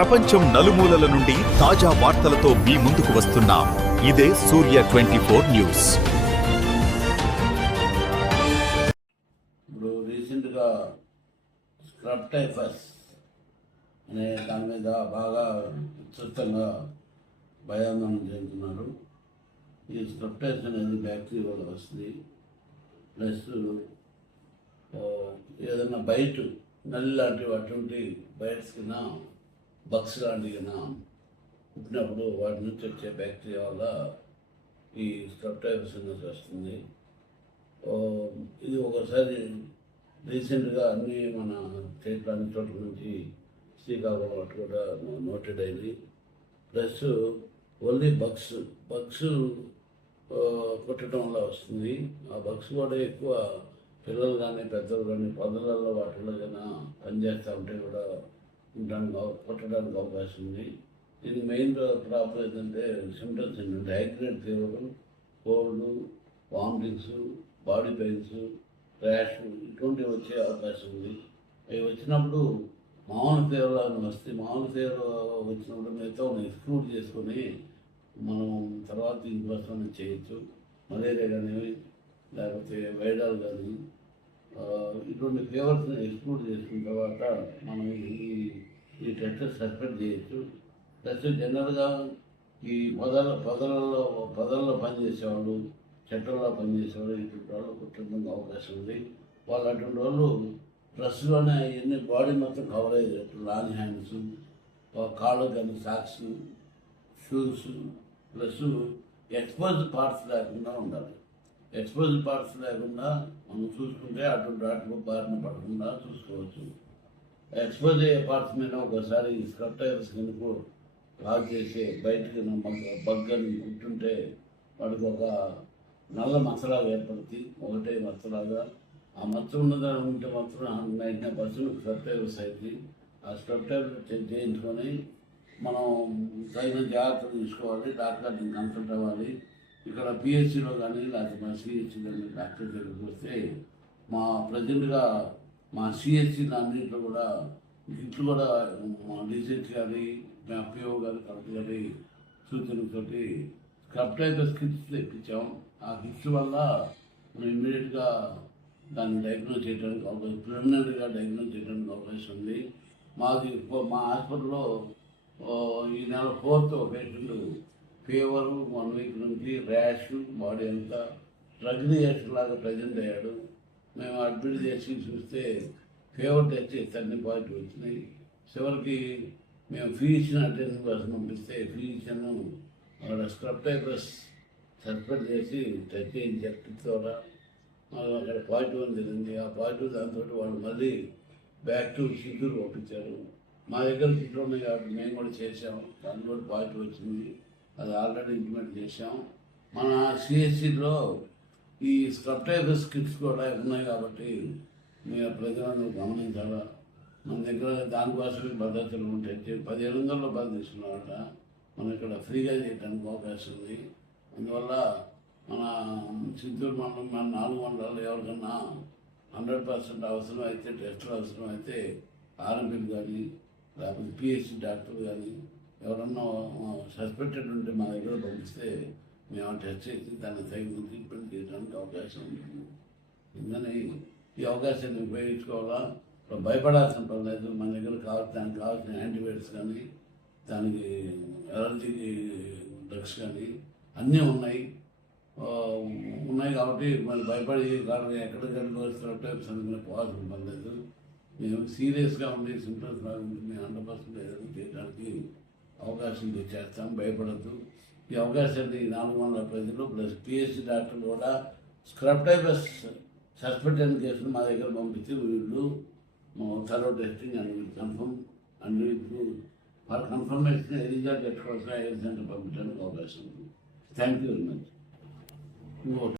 ప్రపంచం నలుమూలల నుండి తాజా వార్తలతో మీ ముందుకు వస్తున్నాం. ఇదే సూర్య ట్వంటీ ఫోర్ న్యూస్. ఇప్పుడు రీసెంట్గా స్క్రబ్ టైఫస్ అనే దాని మీద బాగా విస్తృతంగా భయాందోళన చెందుతున్నారు. ఈ స్క్రబ్ టైఫస్ అనేది బ్యాక్టీరియా వల్ల వస్తుంది. ప్లస్ ఏదైనా బయట నల్లి లాంటివి అటువంటి బైట్స్ కింద బక్స్ లాంటివి కింద పుట్టినప్పుడు వాటి నుంచి వచ్చే బ్యాక్టీరియా వల్ల ఈ స్క్రబ్ అనేది వస్తుంది. ఇది ఒకసారి రీసెంట్గా అన్ని మన స్టేట్లో అన్ని చోట్ల నుంచి శ్రీకాకుళం అటు కూడా నోటెడ్ అయింది. ప్లస్ ఓన్లీ బగ్స్ బగ్స్ కొట్టడం వల్ల వస్తుంది. ఆ బగ్స్ కూడా ఎక్కువ పిల్లలు కానీ పెద్దలు కానీ పొదలలో వాటిలో కన్నా పనిచేస్తూ ఉంటే కూడా ఉండడానికి కొట్టడానికి అవకాశం ఉంది దీనికి మెయిన్ ప్రాబ్లం ఏంటంటే సిమ్టమ్స్ ఏంటంటే high grade fever cold vomitings body pains rash ఇటువంటివి వచ్చే అవకాశం ఉంది. అవి వచ్చినప్పుడు మామూలు ఫీవర్ వస్తే మామూలు తీవ్ర వచ్చినప్పుడు మిగతా ఎక్స్క్లూడ్ చేసుకొని మనం తర్వాత దీనికోసం చేయొచ్చు. మలేరియా కానీ లేకపోతే వైరల్ కానీ ఇటువంటి ఫీవర్స్ని ఎక్స్క్లూడ్ చేసిన తర్వాత మనం ఈ ఈ టెస్ట్ సస్పెండ్ చేయొచ్చు. ప్లస్ జనరల్గా ఈ పొదల పొదలలో పొదల్లో పనిచేసేవాళ్ళు చెట్లలో పనిచేసేవాళ్ళు ఇటువంటి వాళ్ళు కుటుంబం అవకాశం ఉంది. వాళ్ళు అటువంటి వాళ్ళు డ్రెస్లోనే అవన్నీ బాడీ మొత్తం కవర్ అయ్యేటట్టు లాంగ్ హ్యాండ్స్ కాళ్ళు కానీ socks shoes plus expose parts లేకుండా ఉండాలి. ఎక్స్పోజ్ పార్ట్స్ లేకుండా మనం చూసుకుంటే అటు డాక్టర్ బారిన పడకుండా చూసుకోవచ్చు. ఎక్స్పోజ్ అయ్యే పార్ట్స్ మీద ఒకసారి స్క్రబ్ టైర్స్ కిందకు లాక్ చేసి బయటకు బగ్గని కుట్టుంటే వాడికి ఒక నల్ల మచ్చలాగా ఏర్పడుతుంది. ఒకటే మచ్చలాగా. ఆ మచ్చ ఉన్నదాన్ని ఉంటే మాత్రం నైంటీ పర్సెంట్ స్క్రప్టైర్స్ అవుతుంది ఆ స్క్రబ్ చేయించుకొని మనం తగిన జాగ్రత్తలు తీసుకోవాలి డాక్టర్ని కన్సల్ట్ అవ్వాలి. ఇక్కడ పిహెచ్సిలో కానీ లేకపోతే మా సిహెచ్సి కానీ డాక్టర్ దగ్గరికి వస్తే మా ప్రజెంట్గా మా సిహెచ్సి అన్నింటిలో కూడా ఇంట్లో కూడా మా డిసెచ్ కానీ మా పిఓ కానీ కరెక్ట్ గారి సూచనతోటి స్క్రబ్ కిట్స్ తెప్పించాం. ఆ కిట్స్ వల్ల మనం ఇమ్మీడియట్గా దాన్ని డయాగ్నోస్ చేయడానికి అవకాశం ప్రిలిమినరీగా డయాగ్నోస్ చేయడానికి అవకాశం ఉంది. మాది మా హాస్పిటల్లో ఈ నెల fourth patient fever one week నుంచి ర్యాష్ బాడీ అంతా డ్రగ్ రియాక్షన్ లాగా ప్రజెంట్ అయ్యాడు. మేము అడ్మిట్ చేసి చూస్తే ఫీవర్ టెస్ట్ చేస్తే అన్ని పాజిటివ్ వచ్చినాయి. చివరికి మేము ఫిజిషియన్ అటెండెన్స్ కోసం పంపిస్తే ఫిజిషియన్ వాళ్ళ స్క్రబ్ టైపర్స్ సస్పెండ్ చేసి టెస్ట్ చేయించి చెప్తే ద్వారా అక్కడ పాజిటివ్ అని తెలిసింది ఆ పాజిటివ్ దాంతో వాళ్ళు మళ్ళీ బ్యాక్ టు చిత్తూరు పంపించారు. మా దగ్గర చిత్తూరు ఉన్నాయి కాబట్టి మేము కూడా చేసాము దాని కూడా పాజిటివ్ వచ్చింది. అది ఆల్రెడీ ఇంప్లిమెంట్ చేశాం. మన సిఎస్సిలో ఈ స్క్రబ్ టైపర్స్ కిట్స్ కూడా ఉన్నాయి కాబట్టి మీరు ప్రజలను గమనించాలా? మన దగ్గర దానికోసమే భద్రతలు ఉంటాయి పదిహేను వందల్లో బాధ తీసుకున్నారట మనం ఇక్కడ ఫ్రీగా చేయడానికి అవకాశం ఉంది. అందువల్ల మన చిత్తూరు మండలం మన నాలుగు మండలాలు ఎవరికన్నా హండ్రెడ్ పర్సెంట్ అవసరం అయితే టెస్టులు అవసరం అయితే ఆర్ఎంపీలు కానీ లేకపోతే పిహెచ్సి డాక్టర్ కానీ ఎవరన్నా సస్పెక్టెడ్ ఉంటే మా దగ్గర పంపిస్తే మేము టెస్ట్ చేసి దాన్ని తగిన ట్రీట్మెంట్ చేయడానికి అవకాశం ఉంటుంది. ఇందని ఈ అవకాశాన్ని ఉపయోగించుకోవాలా? ఇప్పుడు భయపడాల్సిన పని లేదు. మన దగ్గర కావాల్సిన దానికి కావాల్సిన యాంటీబయాటిక్స్ కానీ దానికి ఎలర్జీ డ్రగ్స్ కానీ అన్నీ ఉన్నాయి. ఉన్నాయి కాబట్టి మళ్ళీ భయపడి కారణం ఎక్కడికక్కడికి వస్తున్నట్టే సందర్భంగా పోవాల్సిన పని లేదు. మేము సీరియస్గా ఉండే సింటమ్స్ రాకుండా మేము హండ్రెడ్ పర్సెంట్ ఏదైనా చేయడానికి అవకాశం ఉంది, చేస్తాం భయపడద్దు. ఈ అవకాశాన్ని నాలుగు వందల ప్రజలు ప్లస్ పిహెచ్సి డాక్టర్లు కూడా స్క్రబ్ టైపస్ సస్పెక్ట్ అయిన కేసులు మా దగ్గర పంపిస్తే వీళ్ళు థరో టెస్టింగ్ అండ్ వీళ్ళు కన్ఫర్మ్ అండ్ ఇప్పుడు ఫర్ కన్ఫర్మేషన్ రిజల్ట్ ఎట్టుకోవాల్సిన హెల్త్ పంపించడానికి అవకాశం ఉంది. Thank you very much